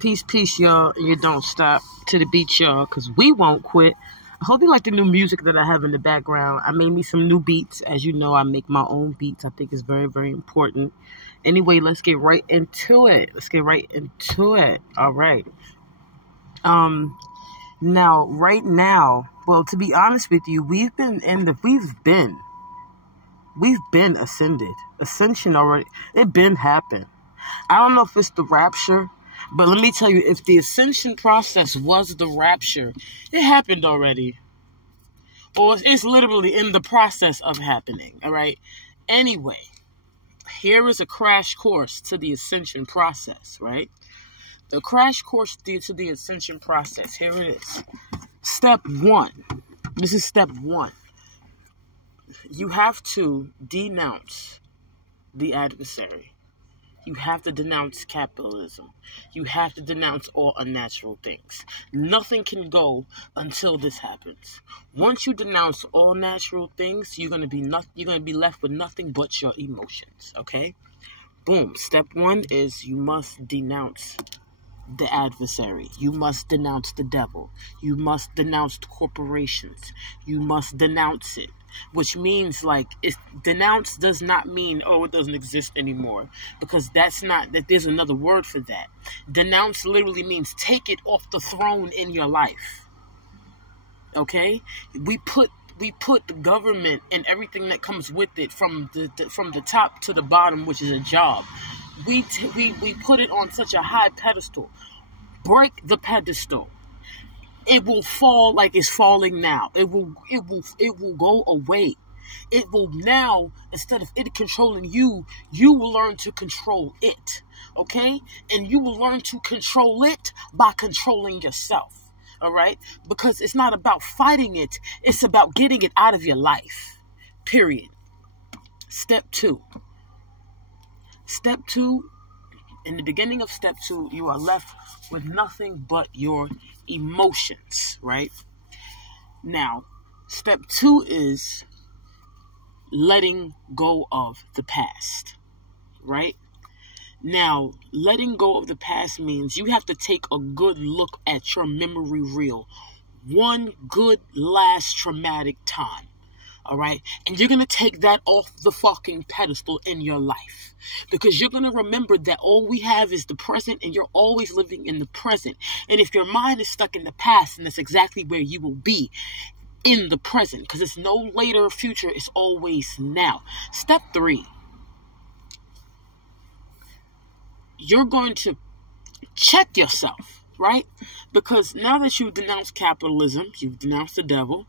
Peace, peace, y'all. And you don't stop to the beat, y'all, because we won't quit. I hope you like the new music that I have in the background. I made me some new beats. As you know, I make my own beats. I think it's very, very important. Anyway, let's get right into it. All right. Right now, well, to be honest with you, we've been ascended. Ascension already, it been happened. I don't know if it's the rapture, but let me tell you, if the ascension process was the rapture, it happened already. Or it's literally in the process of happening, all right? Anyway, here is a crash course to the ascension process, right? The crash course to the ascension process, here it is. Step 1. This is step 1. You have to denounce the adversary. You have to denounce capitalism. You have to denounce all unnatural things. Nothing can go until this happens. Once you denounce all natural things, you're gonna be left with nothing but your emotions. Okay? Boom. Step 1 is you must denounce the adversary. You must denounce the devil. You must denounce the corporations. You must denounce it. Which means, denounce does not mean, it doesn't exist anymore. Because there's another word for that. Denounce literally means take it off the throne in your life. Okay? We put the government and everything that comes with it from the top to the bottom, which is a job. We put it on such a high pedestal. Break the pedestal. It will fall like it's falling now. It will go away. It will now, instead of it controlling you, you will learn to control it. Okay? And you will learn to control it by controlling yourself. All right? Because it's not about fighting it. It's about getting it out of your life. Period. Step 2. Step 2, in the beginning of step 2, you are left with nothing but your emotions, right? Now, step 2 is letting go of the past, right? Now, letting go of the past means you have to take a good look at your memory reel. One good last traumatic time. All right. And you're going to take that off the fucking pedestal in your life, because you're going to remember that all we have is the present, and you're always living in the present. And if your mind is stuck in the past, then that's exactly where you will be, in the present, because it's no later future. It's always now. Step 3. You're going to check yourself, right? Because now that you've denounced capitalism, you've denounced the devil,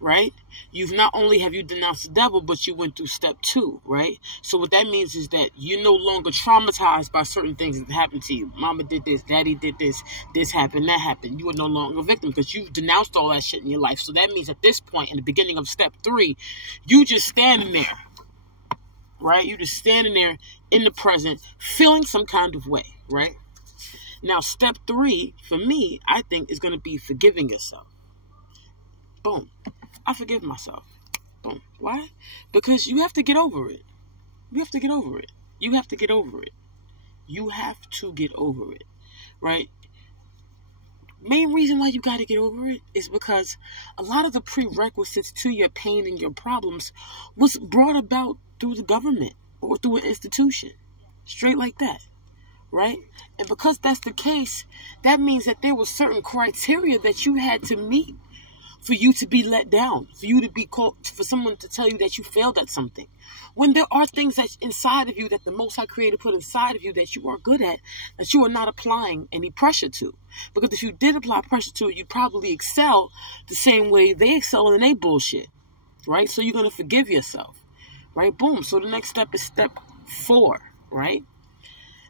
right? You've not only have you denounced the devil, but you went through step 2, right? So what that means is that you're no longer traumatized by certain things that happened to you. Mama did this, daddy did this happened, that happened. You are no longer a victim because you've denounced all that shit in your life. So that means at this point, in the beginning of step 3, you just standing there, right? You just standing there in the present, feeling some kind of way, right? Now, step 3, for me, I think is going to be forgiving yourself. Boom. I forgive myself. Boom. Why? Because you have to get over it. You have to get over it. You have to get over it. You have to get over it. Right? Main reason why you got to get over it is because a lot of the prerequisites to your pain and your problems was brought about through the government or through an institution. Straight like that. Right? And because that's the case, that means that there were certain criteria that you had to meet for you to be let down, for you to be called, for someone to tell you that you failed at something. When there are things that's inside of you that the Most High Creator put inside of you that you are good at, that you are not applying any pressure to. Because if you did apply pressure to it, you'd probably excel the same way they excel in their bullshit. Right? So you're going to forgive yourself. Right? Boom. So the next step is step 4. Right?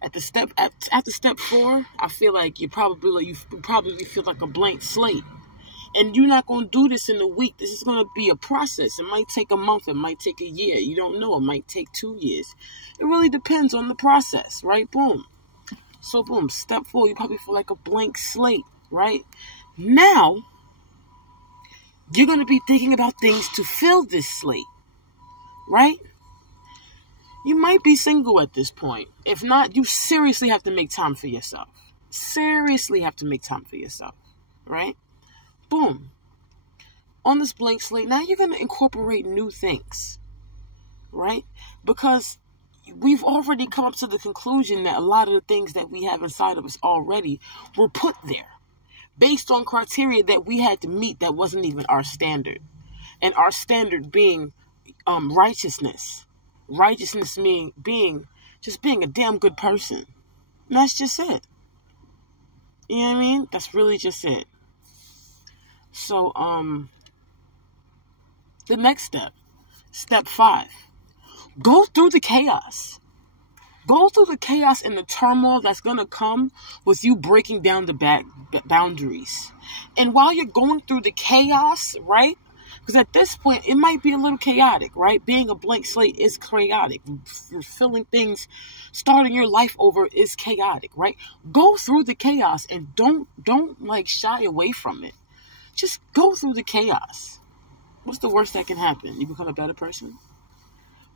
After step 4, I feel like you probably feel like a blank slate. And you're not going to do this in a week. This is going to be a process. It might take a month. It might take a year. You don't know. It might take 2 years. It really depends on the process, right? Boom. So, boom. Step 4, you probably feel like a blank slate, right? Now, you're going to be thinking about things to fill this slate, right? You might be single at this point. If not, you seriously have to make time for yourself. Seriously have to make time for yourself, right? Boom. On this blank slate, now you're going to incorporate new things, right? Because we've already come up to the conclusion that a lot of the things that we have inside of us already were put there based on criteria that we had to meet that wasn't even our standard. And our standard being righteousness. Righteousness being a damn good person. And that's just it. You know what I mean? That's really just it. So, the next step 5, go through the chaos. Go through the chaos and the turmoil that's going to come with you breaking down the boundaries. And while you're going through the chaos, right? Because at this point, it might be a little chaotic, right? Being a blank slate is chaotic. Filling things, starting your life over is chaotic, right? Go through the chaos and don't like shy away from it. Just go through the chaos. What's the worst that can happen? You become a better person?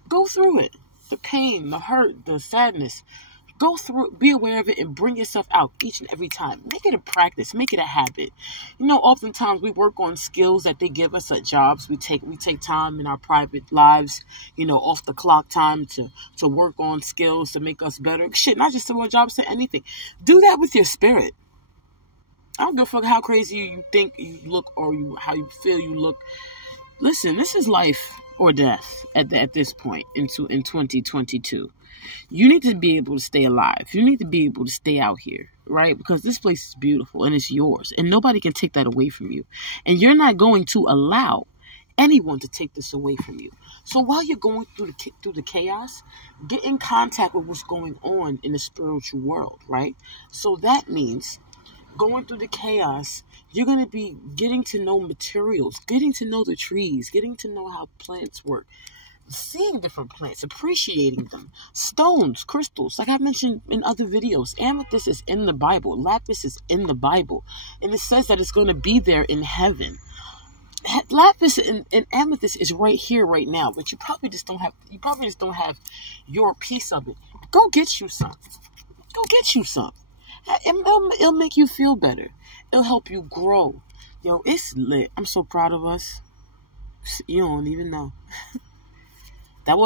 Go through it. The pain, the hurt, the sadness. Go through it, be aware of it, and bring yourself out each and every time. Make it a practice. Make it a habit. You know, oftentimes we work on skills that they give us at jobs. We take time in our private lives, you know, off the clock time to work on skills to make us better. Shit, not just about jobs, to anything. Do that with your spirit. I don't give a fuck how crazy you think you look or how you feel you look. Listen, this is life or death at this point in 2022. You need to be able to stay alive. You need to be able to stay out here, right? Because this place is beautiful and it's yours, and nobody can take that away from you. And you're not going to allow anyone to take this away from you. So while you're going through the chaos, get in contact with what's going on in the spiritual world, right? So that means going through the chaos, you're going to be getting to know materials, getting to know the trees, getting to know how plants work, seeing different plants, appreciating them, stones, crystals. Like I mentioned in other videos, amethyst is in the Bible, lapis is in the Bible, and it says that it's going to be there in heaven. Lapis and amethyst is right here, right now, but you probably just don't have your piece of it. Go get you some. Go get you some. It'll make you feel better. It'll help you grow. Yo, it's lit. I'm so proud of us. You don't even know. That was